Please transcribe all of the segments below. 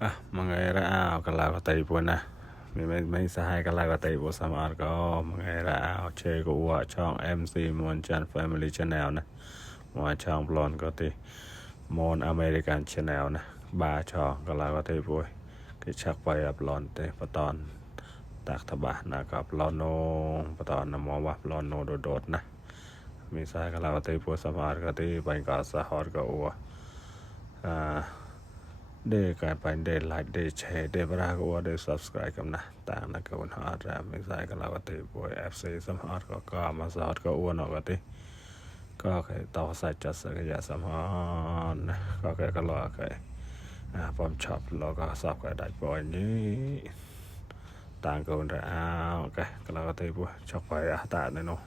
Mengira kalau tadi punไม่สหายก็ลากติบุษมาร์ก็มึงไงละเชก็ว่าช่อง MC มวนจัน Family Channel นะมวนช่องบลอนก็ติมวนอเมริกัน Channel นะบาช่องก็ลากติบุยก็ชักไปอับลอนติปตอนตักทบะนะกับลอนโนปตอนนมว่าลอนโนโดดนะมีสายก็ลากติบุษมาร์ก็ติไปก็สหอก็ว่าได้การไปได้ไลค์ได้แชร์ได้บรากว่าได้ subscribe กันนะต่างนะก็วันหาจะไม่ใช่ก็เราก็ติบวย FC สมหอดก็มาสอดก็อ้วนออกก็ติก็เคยต่อใส่จัดสักอย่างสมหอดนะก็เคยก็รอเคยผมชอบเราก็สอบก็ได้บ่อยนี้ต่างกันแต่โอเคก็เราก็ติบวยชอบไปต่างเลยเนาะ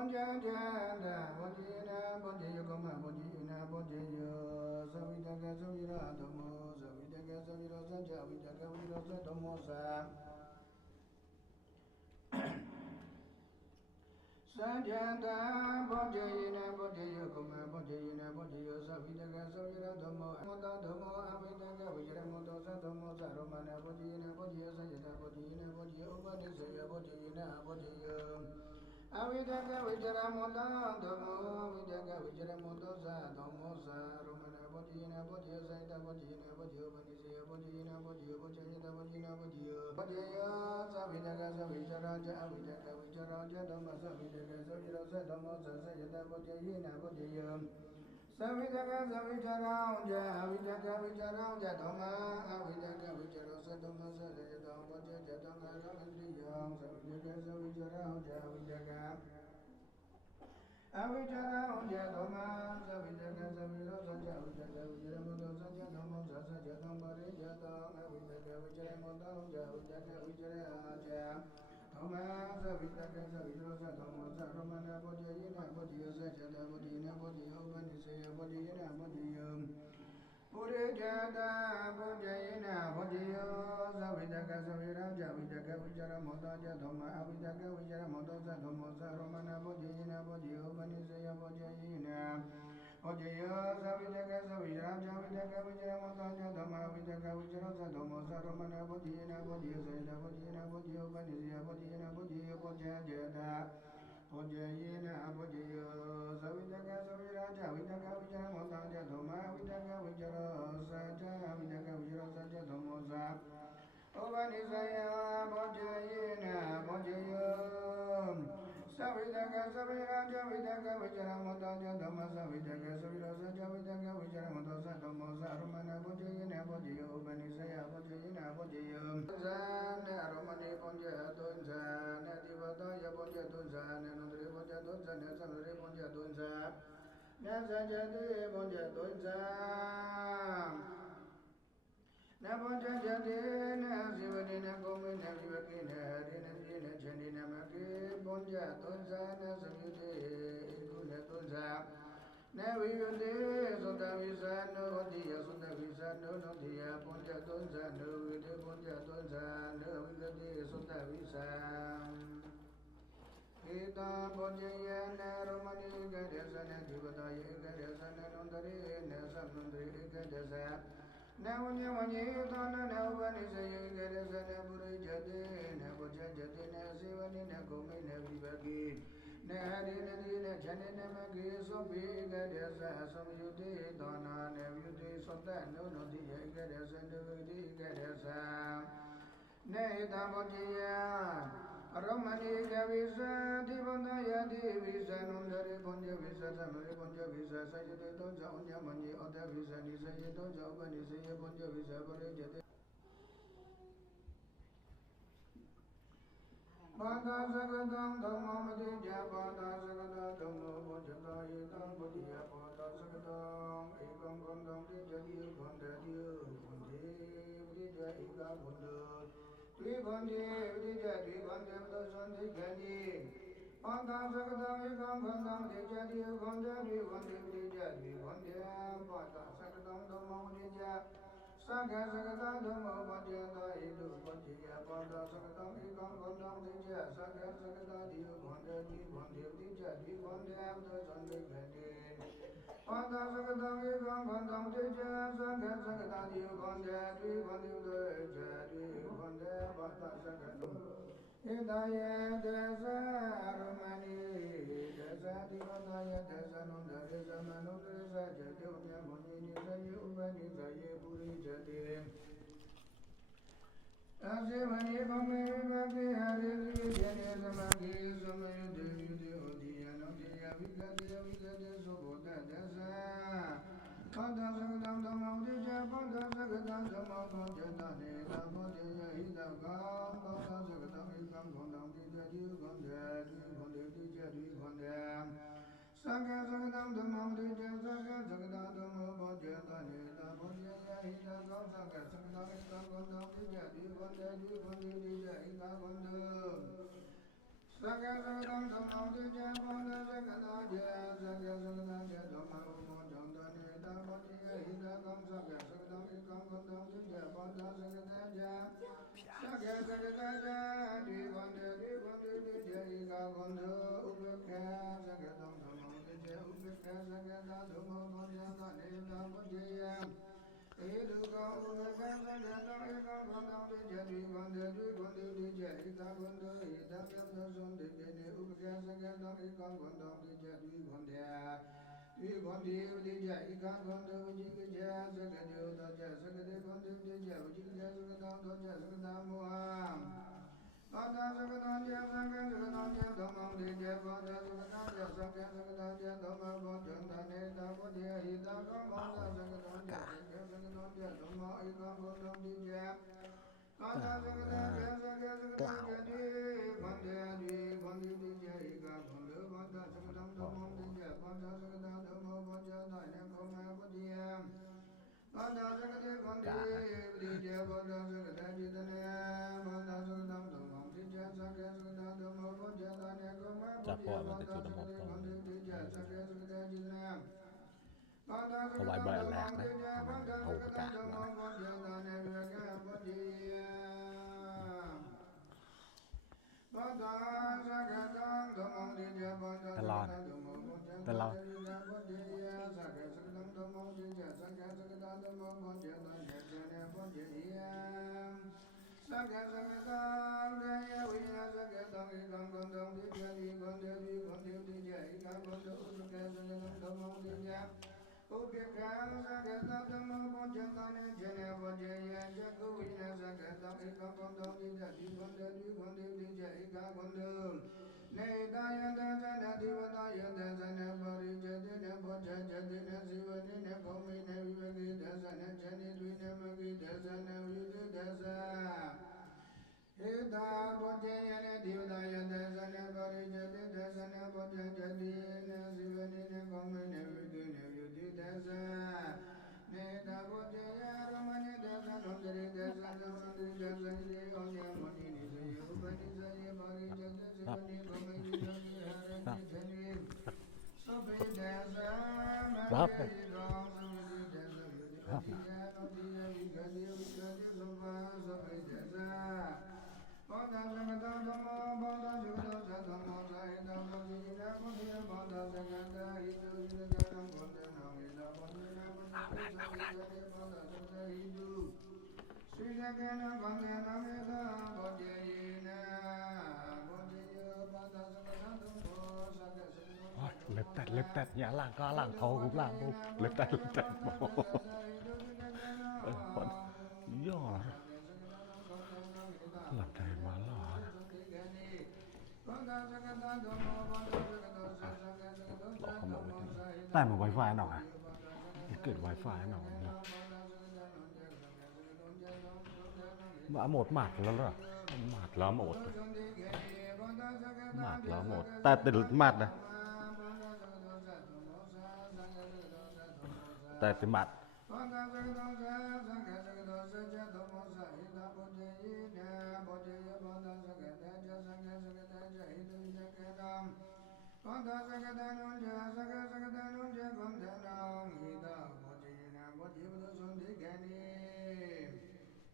Bonjajanda, Bonjina, Bonjayakoma, Bonjina, Bonjayo, Savitaka, Savira, Domo, Savitaka, Savira, Saja, Vitaka, Vira, Domosa. Sajanda, Bonjayina, Bonjayakoma, Bonjayina, Bonjayo, Savitaka, Savira, Domo, Amoda, Domo, Avitaka, Vira, Modosa, Domo, Saromana, Bonjina, Bonjaya, Sajada, Bonjina, Bonjaya, Ubanisaya, Bonjayina, Bonjayo. Avidaka Vijara Moda Domo Vidaka Vijara Modosa Domosa Romana Bodhina Bodhya Saita Bodhina Bodhya Vanisya Bodhina Bodhya Bodhina Bodhina Bodhya Bodhya Savidaka Savijara Avidaka Vijara Dhamma Savidaka Savijara Domosa Sayata Bodhina Bodhya Savidaka Savijara Avidaka Vijara Dhamma Avidaka Vijara Sadhamma Sayata Bodhya Dhamma Ramandriya Savidaka Savijara Avidaka Avijara Dhamma Savidaka Savira Saja Avidaka Vijara Moda Saja Dhamma Saja Dhamma Rejata Avidaka Vijara Moda Avidaka Vijara Aja Dhamma Savidaka Savira Sadhamma Saramana Bodhina Bodhya Saja Bodhina Bodhya Upanisaya Bodhina Bodhya Purejata Bodhina Bodhya Savidaka Savira Javidaka Vijara Moda Dhamma Avidaka Vijara Moda Sadhamma Saramana Bodhina Bodhya Upanisaya Bodhina Bodhya Savidaka Savira Javidaka Vijara Moda Dhamma Avidaka Vijara Sadhamma Saramana Bodhina Bodhya Sayada Bodhina Bodhya Upanisaya Bodhina Bodhya Bodhya Bodhayena Bodhya Savidaka Savira Javidaka Vijara Moda Dhamma Avidaka Vijara Saja Avidaka Vijara Saja Dhamma Upanisaya Bodhayena Bodhya Savidaka Savira Javidaka Vijara Moda Dhamma Savidaka Savira Saja Avidaka Vijara Moda Dhamma Saramana Bodhayena Bodhya Upanisaya Bodhayena Bodhya Zana Romani Bodhya Dunza Nadivadaya Bodhya Dunza Nanandri Bodhya Dunza Nasamri Bodhya Dunza Nasajati Bodhya Dunza Nabodhya Jadina Sivadina Gomina Vivakina Harina Dina Chandina Maki Bodhya Dunza Nasamyuti Ikuna Dunza Naviyuti Sundavisa No Hodhiya Sundavisa No Nodhiya Bodhya Dunza No Vidi Bodhya Dunza No Vidi Sundavisa Ita Bodhya Naromani Gadesana Divadaya Gadesana Nundari Nasamundri Gadesa Navanya Vanyitana Navanisaya Gadesana Puri Jati Navajja Jati Nasivani Nakomi Navivagi Nahari Nadina Janina Magi Sopi Gadesa Samyuti Dana Navyuti Sotano Nodiya Gadesa Navidi Gadesa Nehita Bodhya Ramani Javisa Divandaya Divisa Nundari Ponja Visa Samari Ponja Visa Sajate Tonja Unya Mani Oda Visa Nisaya Tonja Upanisaya Ponja Visa Parejate Pada Sagadam Dhamma Madhya Pada Sagadam Dhamma Bojata Yedam Bodhiya Pada Sagadam Ekam Kondam Dijadiya Kondadiya Kondi Bodhiya Eka Kondi Dwi Kondi Bodhiya Dwi Kondi Bodhiya Kondi Pada Sagadam Ekam Kondam Dijadiya Kondi Dwi Kondi Bodhiya Dwi Kondi Pada Sagadam Dhamma Bodhiya Sangha Sagadam Dhamma Bodhiya Idu Bodhiya Pada Sagadam Ekam Kondam Dijaya Sangha Sagadam Diya Kondi Dwi Kondi Bodhiya Dwi Kondi Bodhiya Kondi Pada Sagadam Ekam Kondam Dijaya Sangha Sagadam Diya Kondi Dwi Kondi Bodhiya Dwi Kondi Pada Sagadam Hidaya Desa Ramani Desa Divadaya Desa Nunda Desa Manu Desa Jadivya Muni Nisaya Upani Saya Puri Jati Asivani Kami Vivaki Hari Vijaya Samagi Samayu Devi Deodiya Nodiya Vikadiya Vikadiya Subodha Desa Pada Sagadam Dhamma Udija Pada Sagadam Dhamma Bodhya Neda Bodhya Hidagam Pada Sagadam Ekam Kondam Dijadiya Kondya Dwi Kondya Dija Dwi Kondya Sangha Sagadam Dhamma Udija Sangha Sagadam Dhamma Bodhya Neda Bodhya Hidagam Sangha Sagadam Ekam Kondam Dija Dwi Kondya Dwi Kondya Dija Hidagam Sakya Sakadam Dhammam Tijja Banda Sakada Jaya Sakya Sakadam Jaya Dhammam Umo Janda Nita Bhatiya Hita Kam Sakya Sakadam Ikam Bandam Tijja Banda Sakada Jaya Sakya Sakada Jaya Divande Divande Tijja Ika Bandha Upekha Sakadam Dhammam Tijja Upekha Sakada Dhammam Bandha Nita Bhatiya Eduka Upekha Sakada Ikam Bandam Tijja Divande Divande Tijja Ika Bandha Hita Sunde Bene Upekha Sakadam Ikam Bandam Tijja Divande Divande Tijja Ika Bandha Vijika Sakadeo Daja Sakade Bandha Tijja Vijika Sakadam Daja Sakadam Muam Banda Sakadam Jaya Sakya Sakadam Jaya Dhammam Tijja Banda Sakadam Jaya Sakya Sakadam Jaya Dhammam Banda Neta Bhatiya Hita Kam Banda Sakadam Jaya Sakya Sakadam Jaya Dhammam Ikam Bandam Tijja Banda Sakadam Jaya Sakya Sakadam Jaya Divande Divande Tijja Ika Bandha Banda Sakadam Dhammam Tijja Banda Sakadam Dhammam Banda Neta Bhatiya Banda Sakade Bande Tijja Banda Sakadam Jitane Banda Sakadam Dhammam Tijja Sakya Sakadam Dhammam Banda Neta Bhatiya Banda Sakade Bande Tijja Sakya Sakadam Jitane Banda Sakadam Dhammam Tijja Banda Sakadam Dhammam Banda Neta Bhatiya Banda Sakadam Dhammam Tijja Banda Sakadam Dhammam Banda Neta Bhatiya Sakya Sakadam Dhammam Tijja Sakya Sakadam Dhammam Banda Neta Bhatiya Sakya Sakadam Jaya Vijaya Sakadam Ikam Bandam Tijja Divande Divande Tijja Ika Bandha Upekha Sakadam Dhammam Tijja Upekha Sakadam Dhammam Banda Neta Bhatiya Jaku Vijaya Sakadam Ikam Bandam Tijja Divande Divande Tijja Ika Bandha Neta Yanda Sana Divata Yanda Sana Parijadina Bhaja Jadina Sivanina Kaumina Vivagita Sana Jani Dvina Magita Sana Vidita Sana Hita Bhajayana Divata Yanda Sana Parijadina Sana Bhaja Jadina Sivanina Kaumina Vidina Vidita Sana Neta Bhajaya Ramani Dasa Nandri Dasa Nandri Dasa Nandri Manini Sayo Upani Sayo Parijadina Sivani Kaumini Sayo Harani Jani Sobe Dasa Madhya Ram Samiti Dasa Yudhikatiya Nodiya Vikadiya Vikadiya Soba Sobe Dasa Banda Sakada Dhamma Banda Sakada Dhamma Sahita Bhajina Bhajina Banda Sakada Hidu Hidakaram Banda Namida Banda Banda Banda Sakada Hidu Sridakana Banda Namida Bhajina Bhajina Banda Sakada Dhamma Sakada Lep tẹt nhà làng có làng thô cũng làng luôn lep tẹt gió làm thầy mà lo tại một wifi nào à cái wifi nào mà một mặt là mặt là một ta từ mặt này ta từ mặt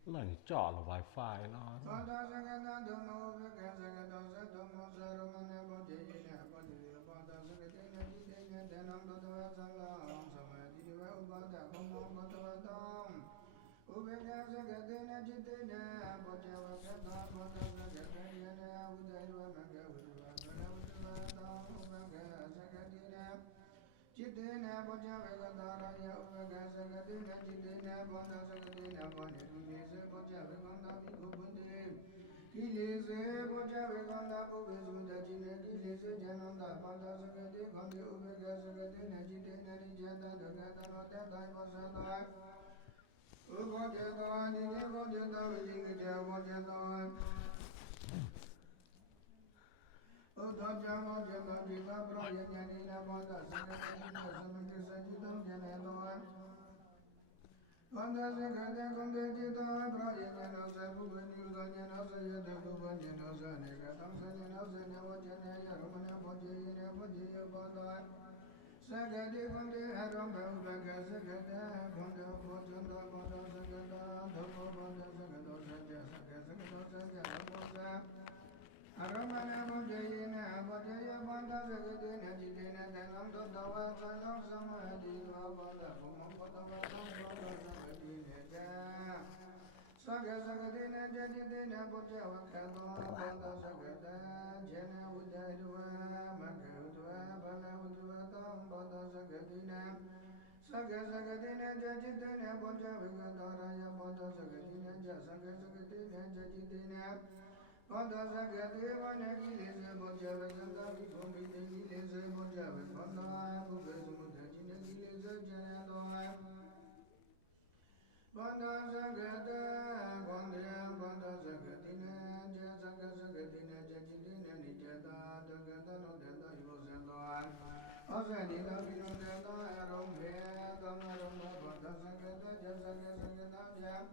lần chọn là wifi nó Chitena Bhaja Vegandaraya Upekha Sakadina Chitena Banda Sakadina Banda Kilese Bhaja Veganda Vikubunde Kilese Bhaja Veganda Bhubesuda Chine Kilese Jananda Banda Sakadi Banda Upekha Sakadina Chitena Nijata Dagata Rata Daivasada Ubhajata Nije Bhajata Vijingja Bhajata Udhaja Bhajata Jita Prayanyanina Banda Sakadina Samikisa Jitam Janela Vanda Sakata Kundajita Prayana Sabubani Udanyana Sayata Kubanyana Sanekatam Sanyana Sanyavachana Yaramana Pajayana Pajaya Bada Sakati Kundi Aramba Udaka Sakata Kunda Pachanda Bada Sakata Dhamma Bada Sakata Sanja Sakata Sanja Sanja Aramana Pajayana Pajaya Bada Sakati Najidina Kanam Tadawa Kanam Samadhi Bada Kumam Padava Bada Saga Sagadina Jadidina Buddha Vakalo Banda Sagada Jana Udadua Makudua Bala Udua Tam Banda Sagadina Saga Sagadina Jadidina Buddha Vakadara Banda Sagadina Jasaga Sagadina Jadidina Banda Sagadeva Nagilisa Buddha Vakanda Vikumbi Nagilisa Buddha Vakanda Bukasumuddha Jinagilisa Janadoi Banda Sagada Gondya Banda Sagadina Jasaka Sagadina Jajidina Nijada Dagada Nodada Yosandoan Osadina Vinodada Aromhe Damarama Banda Sagada Jasaka Sagada Jam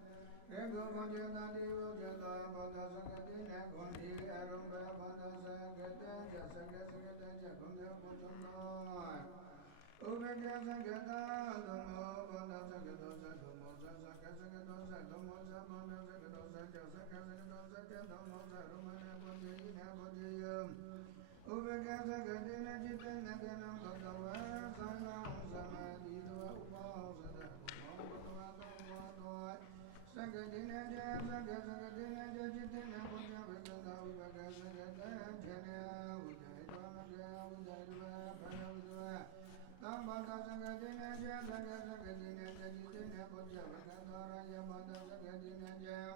Rego Gondyada Devo Jada Banda Sagadina Gondi Aromba Banda Sagada Jasaka Sagada Jakunda Putandoan Ubeka Sagada Dhammo Banda Sagada Sadhammo Sasaka Sagada Sadhammo Sabanda Sagada Sajasaka Sagada Sajadhammo Sarumana Bajayina Bajayam Ubeka Sagadina Jitana Ganam Bhagava Sanam Samadhi Dva Upasada Bhagava Dva Sagadina Jaya Sagadina Jajitana Bhagava Ganda Ubeka Sagada Jana Udayva Maga Udayva Pranavdva Banda Sagadina Jam Sagadina Jajidina Bhajya Vakadara Yamada Sagadina Jam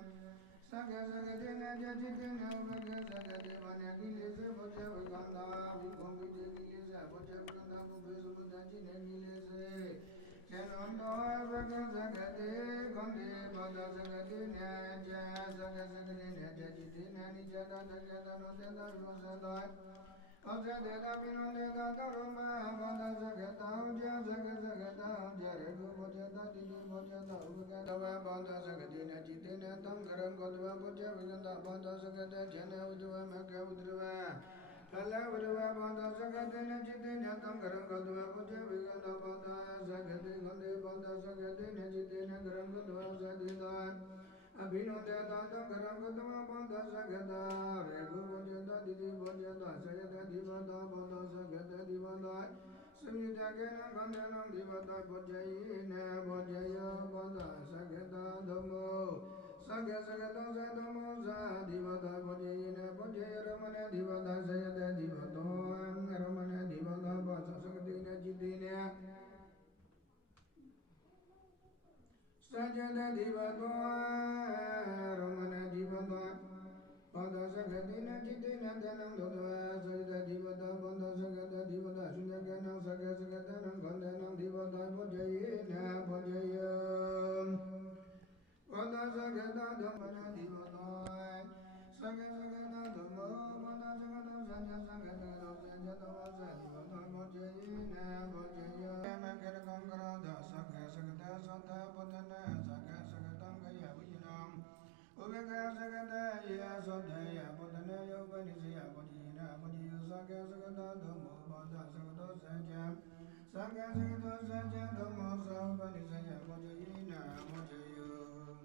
Sagadina Jajidina Bhagya Sagadeva Nagilisa Bhajya Vakanda Vikumbi Gilisa Bhajya Vakanda Bhubhisu Bhajina Gilisa Jananda Bhagya Sagade Gondi Banda Sagadina Jam Sagadina Jajidina Nijada Dajada Nodenda Yosadai Ajadeda Vinodeda Dharma Banda Sagata Ujya Sagata Jaregu Bhajata Didi Bhajata Ugadava Banda Sagadina Jitena Tangaram Godva Bhajya Viganda Banda Sagata Jana Udva Maka Udrva Kala Udva Banda Sagadina Jitena Tangaram Godva Bhajya Viganda Banda Sagati Gandhi Banda Sagadina Jitena Garam Godva Sadidan Abhinodeda Tangaram Godva Banda Sagata Regu Bhajata Didi Bhajata Sayata Divada Banda Sagata Divada Samyuta Gena Gandanam Divada Bhajayina Bhajaya Banda Sagata Dhammo Saga Sagata Sadhammo Divada Bhajayina Bhajaya Ramana Divada Sayata Divada Ramana Divada Bhasa Sagatina Jidina Sajada Divada Ramana Divada Banda Sagadina Jidina Ganam Dodva Sajada Divada Banda Sagata Divada Sunya Ganam Saga Sagatanam Gandanam Divada Bhajayina Bhajayam Banda Sagata Dhammana Divada Saga Sagata Dhamma Banda Sagata Sanya Sagata Sanya Dhamma Divada Bhajayina Bhajayam Makara Kankarada Saga Sagata Santa Padana Saga Sagatam Gaya Vijinam Ubeka Sagata Ya Sadaya Padana Yoganisya Padina Padina Saga Sagata Dhamma Banda Sagata Sajam Saga Sagata Sajam Dhamma Saganisya Padina Padayam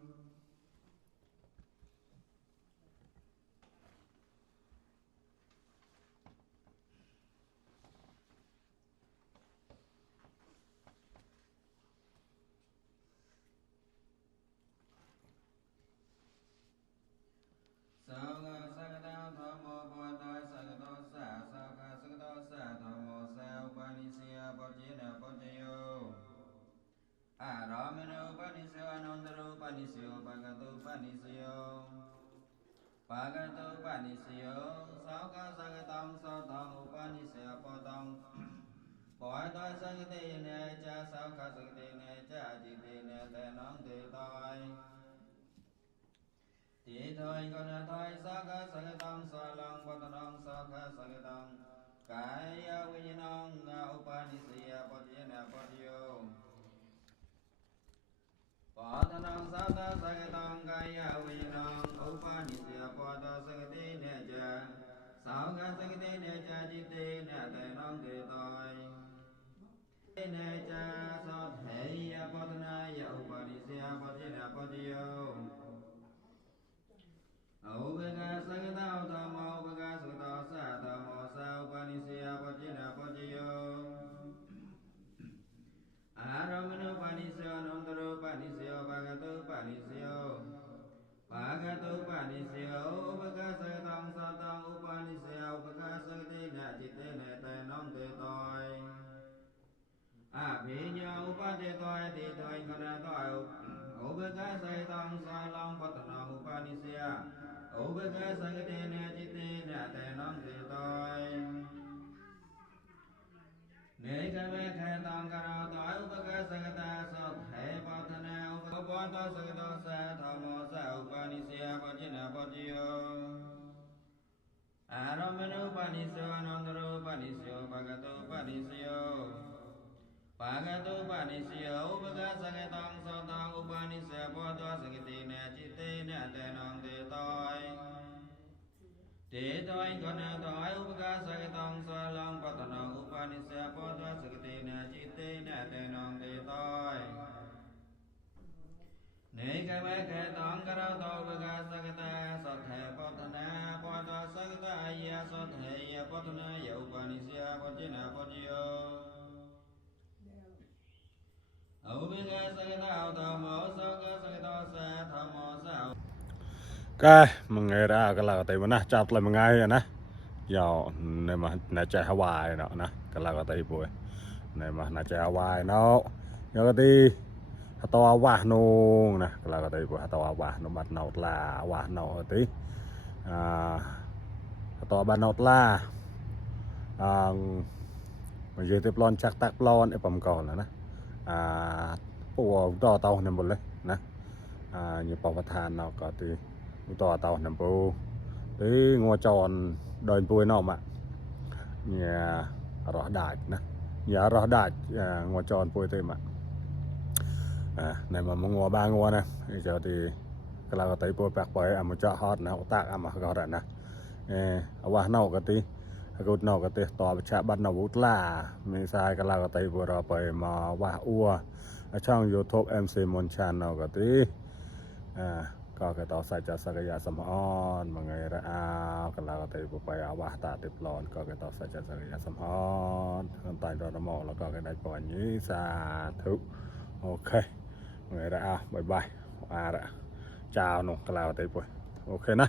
Saga Sagata Dhammo Banda Sagata Saga Sagata Dhammo Upanisya Bhajina Bhajayo Aramana Upanisya Anandara Upanisya Bhagata Upanisya Bhagata Upanisya Saga Sagatam Satam Upanisya Padam Bhagata Sagatena Cha Saga Sagatena Cha Jitena Tenam Detai Ti Thai Gana Thai Saga Sagatam Salang Patanang Saga Sagatam Kaya Vinyanang Upanisya Padina Padyo ตนังสัตตะสักตังกายวินังอุปาณิเสปะตะสักติเนจาสาวกสักติเนจาจิตติเนเตนังเตตอยเนจาสัทเหยปะตนายอุปาณิเสปะจิเนปะจิโยอุปกาสักตะธรรมอุปกาสักตะสัตธรรมสาวอุปาณิเสปะจิเนปะจิโยอารมณุปาณิเสยนันตรุปาณิเสยภะคะตุปาณิเสยภะคะตุปาณิเสยอุปกาสักตังสัตตังอุปาณิเสยอุปกาสักติเนจิตเตเนเตนังเตตอยอาภิญญาอุปาเตตอยติตอยขณะตอยอุปกาสักตังสาลังปัตตนังอุปาณิเสยอุปกาสักติเนจิตเตเนเตนังเตตอยเนกเวคตังกราตอยอุปกาสักตาสัทเหปัตนาอุปปตสักตาสัทธรรมสาอุปาณิเสยปะจินะปะจิโยอารมณุปาณิเสยนันตรุปาณิเสยภะคะตุปาณิเสยภะคะตุปาณิเสยอุปกาสักตังสัทธังอุปาณิเสยปะตสักติเนจิตเตเนเตนังเตตอยเตตอยขณะตอยอุปกาสักตังสาลังปัตตนังอุปาณิเสยปะตสักติเนจิตเตเนเตนังเตตอยเนกเวคตังกราตอุปกาสักตาสัทเหปัตนาปัตตสักตายะสัทเหยปัตนายอุปาณิเสยปะจินะปะจิโยอุปกาสักตาธรรมสักสักตาสัทธรรมสา cái mengira cái là tay mana chặt lại mengai na giờ này mà na chạy Hawaii đó na cái là tay bùi này mà na chạy Hawaii nó giờ cái đi tàu vả nung nè cái là tay bùi tàu vả nó bắt nốt là vả nốt tí tàu bắt nốt là mình giờ tiếp lon chắc tắc lon để bấm còn là nè bộ tàu nằm bồn lấy nè như bảo vật than nào có tíต่อเตาหนังปูหรืองัวจรเดินปุยนอมอ่ะเนี่ยรอดาดนะอย่ารอดาดงัวจรปุยเต็มอ่ะในมันงัวบางงัวนะเจ้าที่กลางก็ตีปุยแปลกไปอ่ะมันจะฮอตนะตากอ่ะมาก็ได้นะเอาว่าเน่าก็ตีกูเน่าก็ตีต่อประชาบันเน่าวุฒลามีสายกลางก็ตีปุยเราไปมาว่าอัวช่อง YouTube MC มนชันเน่าก็ตีก็กระต่อใส่จัดสักยาสมอนมังไงระอากันแล้วก็ตีไปอาวาตาติดหลอนก็กระต่อใส่จัดสักยาสมอนคนตายโดนมอแล้วก็กระได้ปล่อยนี้สาธุโอเคมังไงระอาบายบายอาระจ้าหนุ่มกันแล้วตีไปโอเคนะ